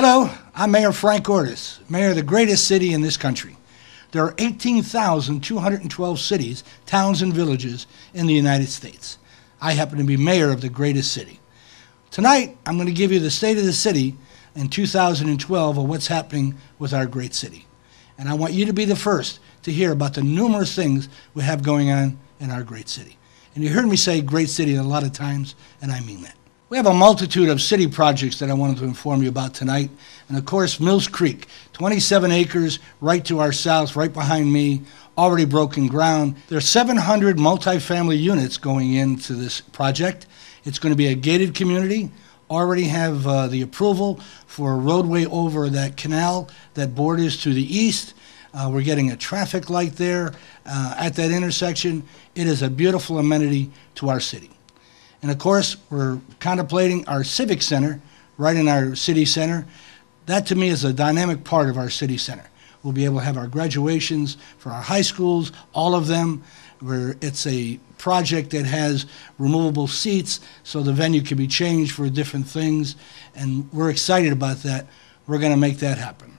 Hello, I'm Mayor Frank Ortis, mayor of the greatest city in this country. There are 18,212 cities, towns, and villages in the United States. I happen to be mayor of the greatest city. Tonight, I'm going to give you the state of the city in 2012 of what's happening with our great city. And I want you to be the first to hear about the numerous things we have going on in our great city. And you heard me say great city a lot of times, and I mean that. We have a multitude of city projects that I wanted to inform you about tonight. And of course, Mills Creek, 27 acres right to our south, right behind me, already broken ground. There are 700 multifamily units going into this project. It's going to be a gated community. Already have the approval for a roadway over that canal that borders to the east. We're getting a traffic light there at that intersection. It is a beautiful amenity to our city. And of course, we're contemplating our civic center right in our city center. That to me is a dynamic part of our city center. We'll be able to have our graduations for our high schools, all of them, where it's a project that has removable seats so the venue can be changed for different things. And we're excited about that. We're going to make that happen.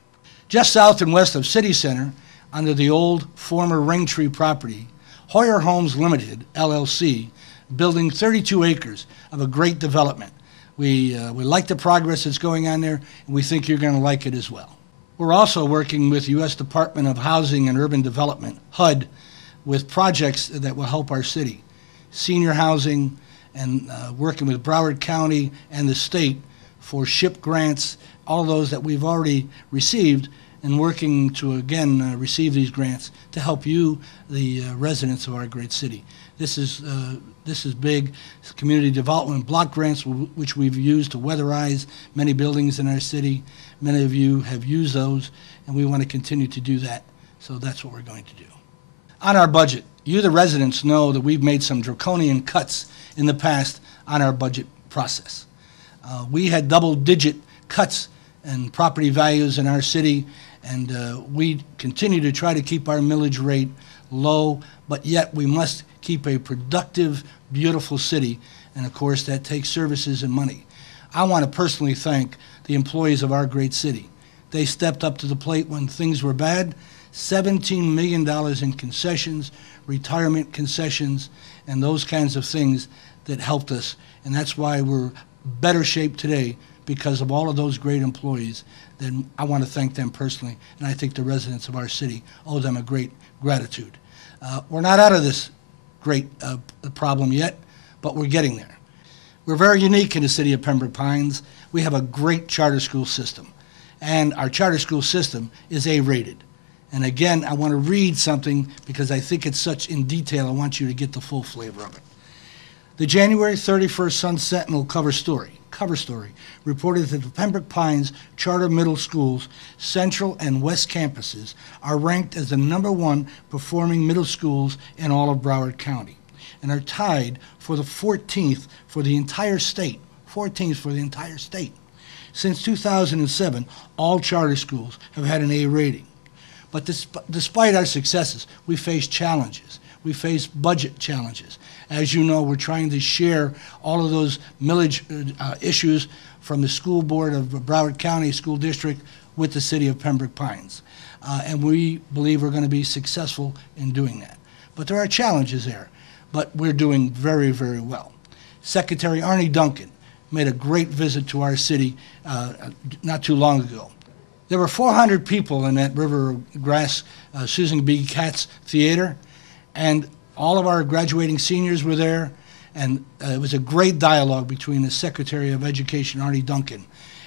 Just south and west of City Center, under the old former Raintree property, Hoyer Homes Limited, LLC, building 32 acres of a great development. We like the progress that's going on there, and we think you're going to like it as well. We're also working with U.S. Department of Housing and Urban Development, HUD, with projects that will help our city. Senior housing, and working with Broward County and the state for SHIP grants, all those that we've already received, and working to, again, receive these grants to help you, the residents of our great city. This is big. It's community development block grants, which we've used to weatherize many buildings in our city. Many of you have used those, and we want to continue to do that. So that's what we're going to do. On our budget, you, the residents, know that we've made some draconian cuts in the past on our budget process. We had double-digit cuts in property values in our city, and we continue to try to keep our millage rate low, but yet we must keep a productive, beautiful city, and of course that takes services and money. I want to personally thank the employees of our great city. They stepped up to the plate when things were bad. $17 million in concessions, retirement concessions, and those kinds of things that helped us, and that's why we're better shape today, because of all of those great employees. Then I want to thank them personally, and I think the residents of our city owe them a great gratitude. We're not out of this great problem yet, but we're getting there. We're very unique in the city of Pembroke Pines. We have a great charter school system, and our charter school system is A-rated. And again, I want to read something because I think it's such in detail. I want you to get the full flavor of it. The January 31st Sun Sentinel cover story reported that the Pembroke Pines Charter Middle School's Central and West campuses are ranked as the #1 performing middle schools in all of Broward County and are tied for the 14th for the entire state. 14th for the entire state. Since 2007, all charter schools have had an A rating. But despite our successes, we face challenges. We face budget challenges. As you know, we're trying to share all of those millage issues from the school board of Broward County School District with the city of Pembroke Pines. And we believe we're going to be successful in doing that. But there are challenges there, but we're doing very, very well. Secretary Arnie Duncan made a great visit to our city not too long ago. There were 400 people in that River Grass Susan B. Katz Theater, and all of our graduating seniors were there, and it was a great dialogue between the Secretary of Education, Arnie Duncan.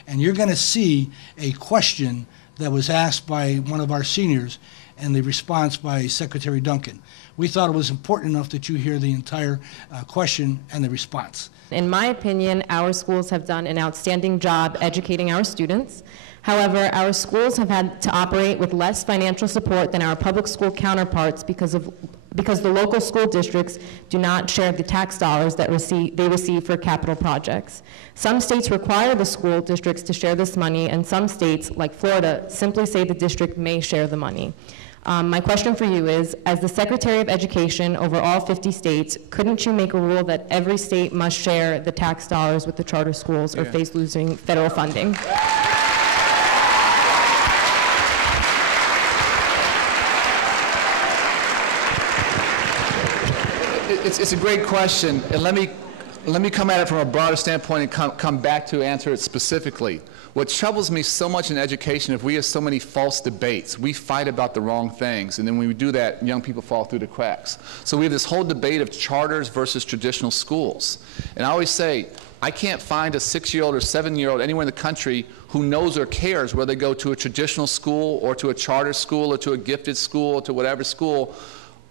And you're going to see a question that was asked by one of our seniors and the response by Secretary Duncan. We thought it was important enough that you hear the entire question and the response. In my opinion, our schools have done an outstanding job educating our students. However, our schools have had to operate with less financial support than our public school counterparts because the local school districts do not share the tax dollars that they receive for capital projects. Some states require the school districts to share this money, and some states, like Florida, simply say the district may share the money. My question for you is, as the Secretary of Education over all 50 states, couldn't you make a rule that every state must share the tax dollars with the charter schools or face losing federal funding? It's a great question, and let me come at it from a broader standpoint and come back to answer it specifically. What troubles me so much in education is we have so many false debates. We fight about the wrong things, and then when we do that, young people fall through the cracks. So we have this whole debate of charters versus traditional schools. And I always say, I can't find a 6-year-old or 7-year-old anywhere in the country who knows or cares whether they go to a traditional school or to a charter school or to a gifted school or to whatever school.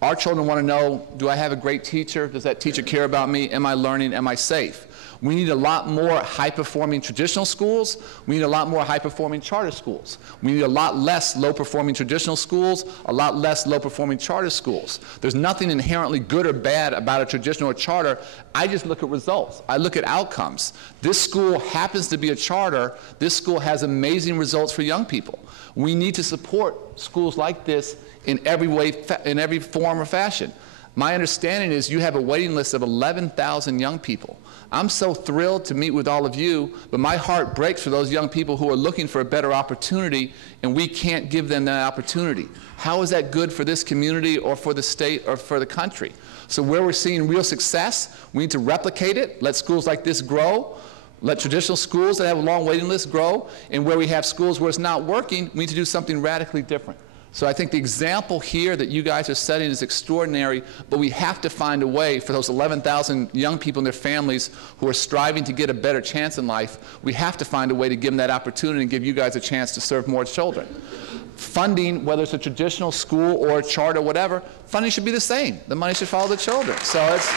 Our children want to know, do I have a great teacher? Does that teacher care about me? Am I learning? Am I safe? We need a lot more high-performing traditional schools. We need a lot more high-performing charter schools. We need a lot less low-performing traditional schools, a lot less low-performing charter schools. There's nothing inherently good or bad about a traditional or charter. I just look at results. I look at outcomes. This school happens to be a charter. This school has amazing results for young people. We need to support schools like this in every way, in every form or fashion. My understanding is you have a waiting list of 11,000 young people. I'm so thrilled to meet with all of you, but my heart breaks for those young people who are looking for a better opportunity, and we can't give them that opportunity. How is that good for this community or for the state or for the country? So where we're seeing real success, we need to replicate it, let schools like this grow, let traditional schools that have a long waiting list grow, and where we have schools where it's not working, we need to do something radically different. So I think the example here that you guys are setting is extraordinary, but we have to find a way for those 11,000 young people and their families who are striving to get a better chance in life. We have to find a way to give them that opportunity and give you guys a chance to serve more children. Funding, whether it's a traditional school or a charter or whatever, funding should be the same. The money should follow the children. So it's...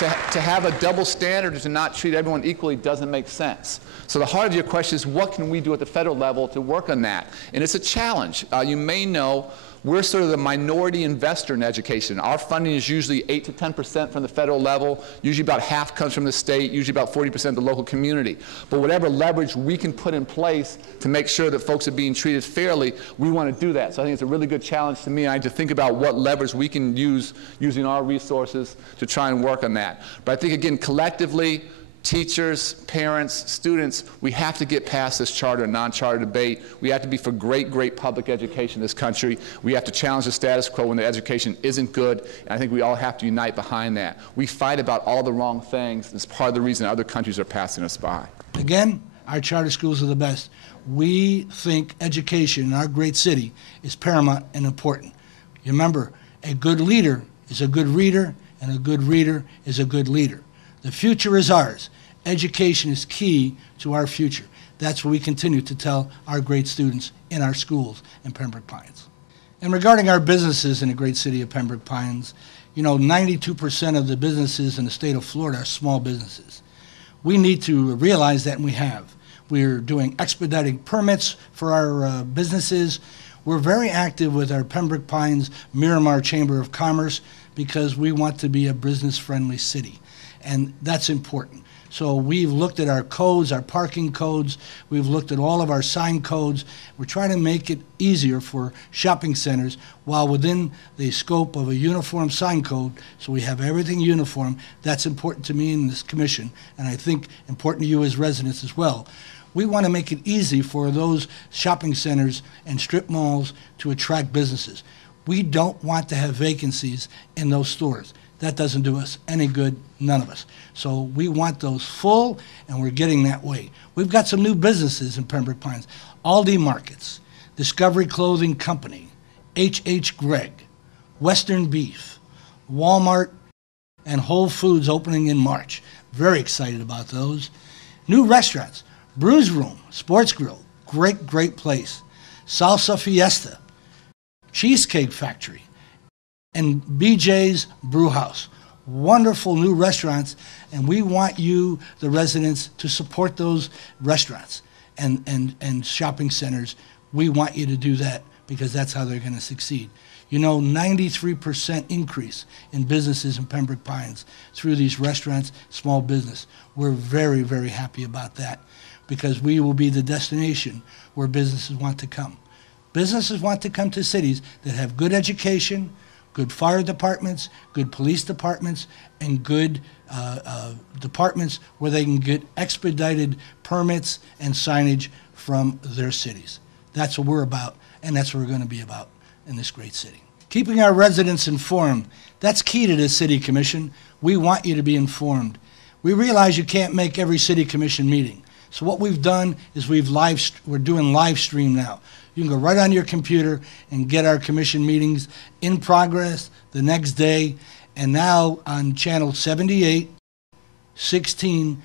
To have a double standard or to not treat everyone equally doesn't make sense. So the heart of your question is, what can we do at the federal level to work on that? And it's a challenge. You may know we're sort of the minority investor in education. Our funding is usually 8 to 10% from the federal level. Usually about half comes from the state, usually about 40% the local community. But whatever leverage we can put in place to make sure that folks are being treated fairly, we want to do that. So I think it's a really good challenge to me. I need to think about what leverage we can use using our resources to try and work on that. But I think, again, collectively, teachers, parents, students, we have to get past this charter and non-charter debate. We have to be for great, great public education in this country. We have to challenge the status quo when the education isn't good, and I think we all have to unite behind that. We fight about all the wrong things. It's part of the reason other countries are passing us by. Again, our charter schools are the best. We think education in our great city is paramount and important. You remember, a good leader is a good reader, and a good reader is a good leader. The future is ours. Education is key to our future. That's what we continue to tell our great students in our schools in Pembroke Pines. And regarding our businesses in the great city of Pembroke Pines, you know, 92% of the businesses in the state of Florida are small businesses. We need to realize that, and we have. We're doing expediting permits for our businesses. We're very active with our Pembroke Pines Miramar Chamber of Commerce because we want to be a business-friendly city. And that's important. So we've looked at our codes, our parking codes. We've looked at all of our sign codes. We're trying to make it easier for shopping centers while within the scope of a uniform sign code, so we have everything uniform. That's important to me in this commission, and I think important to you as residents as well. We want to make it easy for those shopping centers and strip malls to attract businesses. We don't want to have vacancies in those stores. That doesn't do us any good, none of us. So we want those full, and we're getting that way. We've got some new businesses in Pembroke Pines. Aldi Markets, Discovery Clothing Company, H.H. Gregg, Western Beef, Walmart, and Whole Foods opening in March. Very excited about those. New restaurants, Brews Room, Sports Grill, great, great place. Salsa Fiesta, Cheesecake Factory, and BJ's Brew House. Wonderful new restaurants, and we want you, the residents, to support those restaurants and shopping centers. We want you to do that because that's how they're going to succeed. You know, 93% increase in businesses in Pembroke Pines through these restaurants, small business. We're very, very happy about that because we will be the destination where businesses want to come. Businesses want to come to cities that have good education, good fire departments, good police departments, and good departments where they can get expedited permits and signage from their cities. That's what we're about, and that's what we're going to be about in this great city. Keeping our residents informed, that's key to this city commission. We want you to be informed. We realize you can't make every city commission meeting. So what we've done is we're doing live stream now. You can go right on your computer and get our commission meetings in progress the next day. And now on channel 78, 16,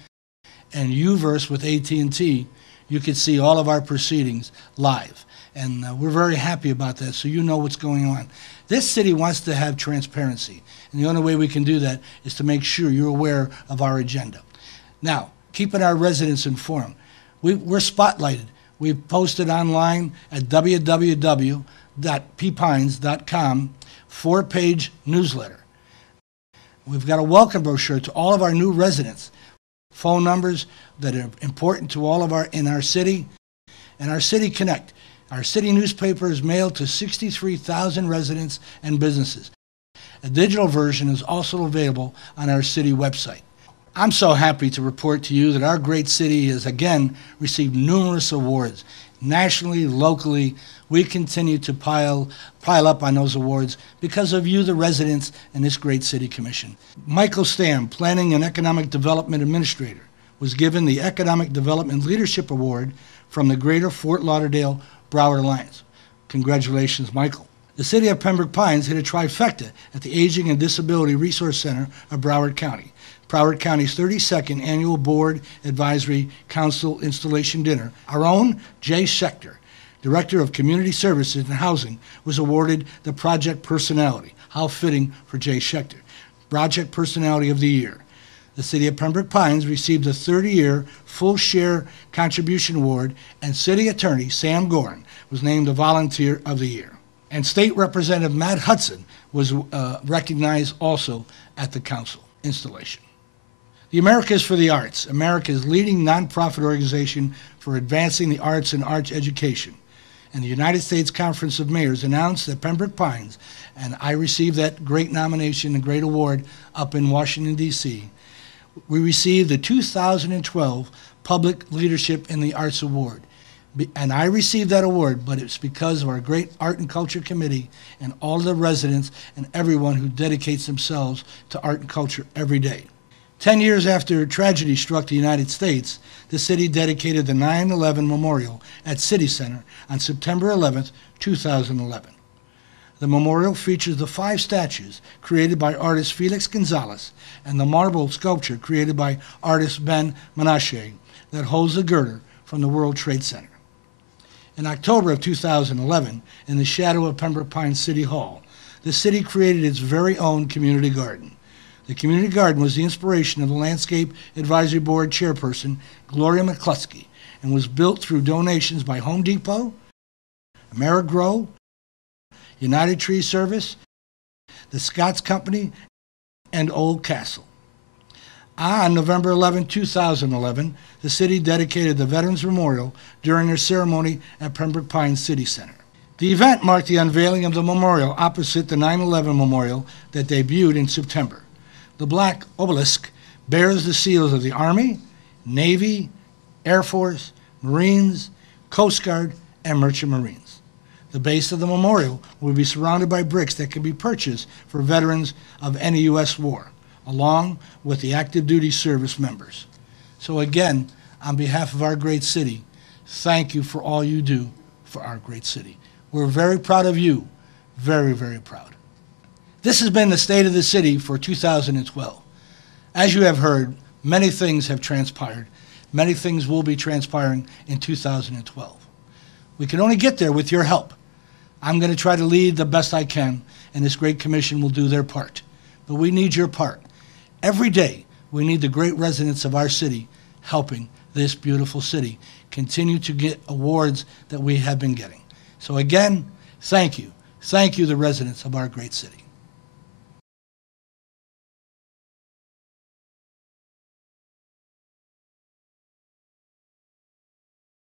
and Uverse with AT&T, you can see all of our proceedings live. And we're very happy about that, so you know what's going on. This city wants to have transparency, and the only way we can do that is to make sure you're aware of our agenda. Now, keeping our residents informed. We're spotlighted. We've posted online at www.ppines.com, 4-page newsletter. We've got a welcome brochure to all of our new residents, phone numbers that are important to all of in our city, and our City Connect. Our city newspaper is mailed to 63,000 residents and businesses. A digital version is also available on our city website. I'm so happy to report to you that our great city has again received numerous awards. Nationally, locally, we continue to pile up on those awards because of you, the residents, and this great city commission. Michael Stamm, Planning and Economic Development Administrator, was given the Economic Development Leadership Award from the Greater Fort Lauderdale Broward Alliance. Congratulations, Michael. The city of Pembroke Pines hit a trifecta at the Aging and Disability Resource Center of Broward County. Broward County's 32nd Annual Board Advisory Council Installation Dinner. Our own Jay Schechter, Director of Community Services and Housing, was awarded the Project Personality. How fitting for Jay Schechter. Project Personality of the Year. The city of Pembroke Pines received a 30-year full share contribution award, and City Attorney Sam Gorin was named the Volunteer of the Year. And State Representative Matt Hudson was recognized also at the council installation. The Americas for the Arts, America's leading nonprofit organization for advancing the arts and arts education. And the United States Conference of Mayors announced that Pembroke Pines, and I received that great nomination and great award up in Washington, D.C., we received the 2012 Public Leadership in the Arts Award. And I received that award, but it's because of our great Art and Culture Committee and all of the residents and everyone who dedicates themselves to art and culture every day. 10 years after tragedy struck the United States, the city dedicated the 9/11 Memorial at City Center on September 11, 2011. The memorial features the 5 statues created by artist Felix Gonzalez and the marble sculpture created by artist Ben Menashe that holds the girder from the World Trade Center. In October of 2011, in the shadow of Pembroke Pines City Hall, the city created its very own community garden. The community garden was the inspiration of the Landscape Advisory Board chairperson, Gloria McCluskey, and was built through donations by Home Depot, AmeriGrow, United Tree Service, the Scott's Company, and Old Castle. On November 11, 2011, the city dedicated the Veterans Memorial during their ceremony at Pembroke Pines City Center. The event marked the unveiling of the memorial opposite the 9/11 Memorial that debuted in September. The black obelisk bears the seals of the Army, Navy, Air Force, Marines, Coast Guard, and Merchant Marines. The base of the memorial will be surrounded by bricks that can be purchased for veterans of any U.S. war, along with the active duty service members. So again, on behalf of our great city, thank you for all you do for our great city. We're very proud of you, very, very proud. This has been the State of the City for 2012. As you have heard, many things have transpired. Many things will be transpiring in 2012. We can only get there with your help. I'm going to try to lead the best I can, and this great commission will do their part. But we need your part. Every day, we need the great residents of our city helping this beautiful city continue to get awards that we have been getting. So again, thank you. Thank you, the residents of our great city.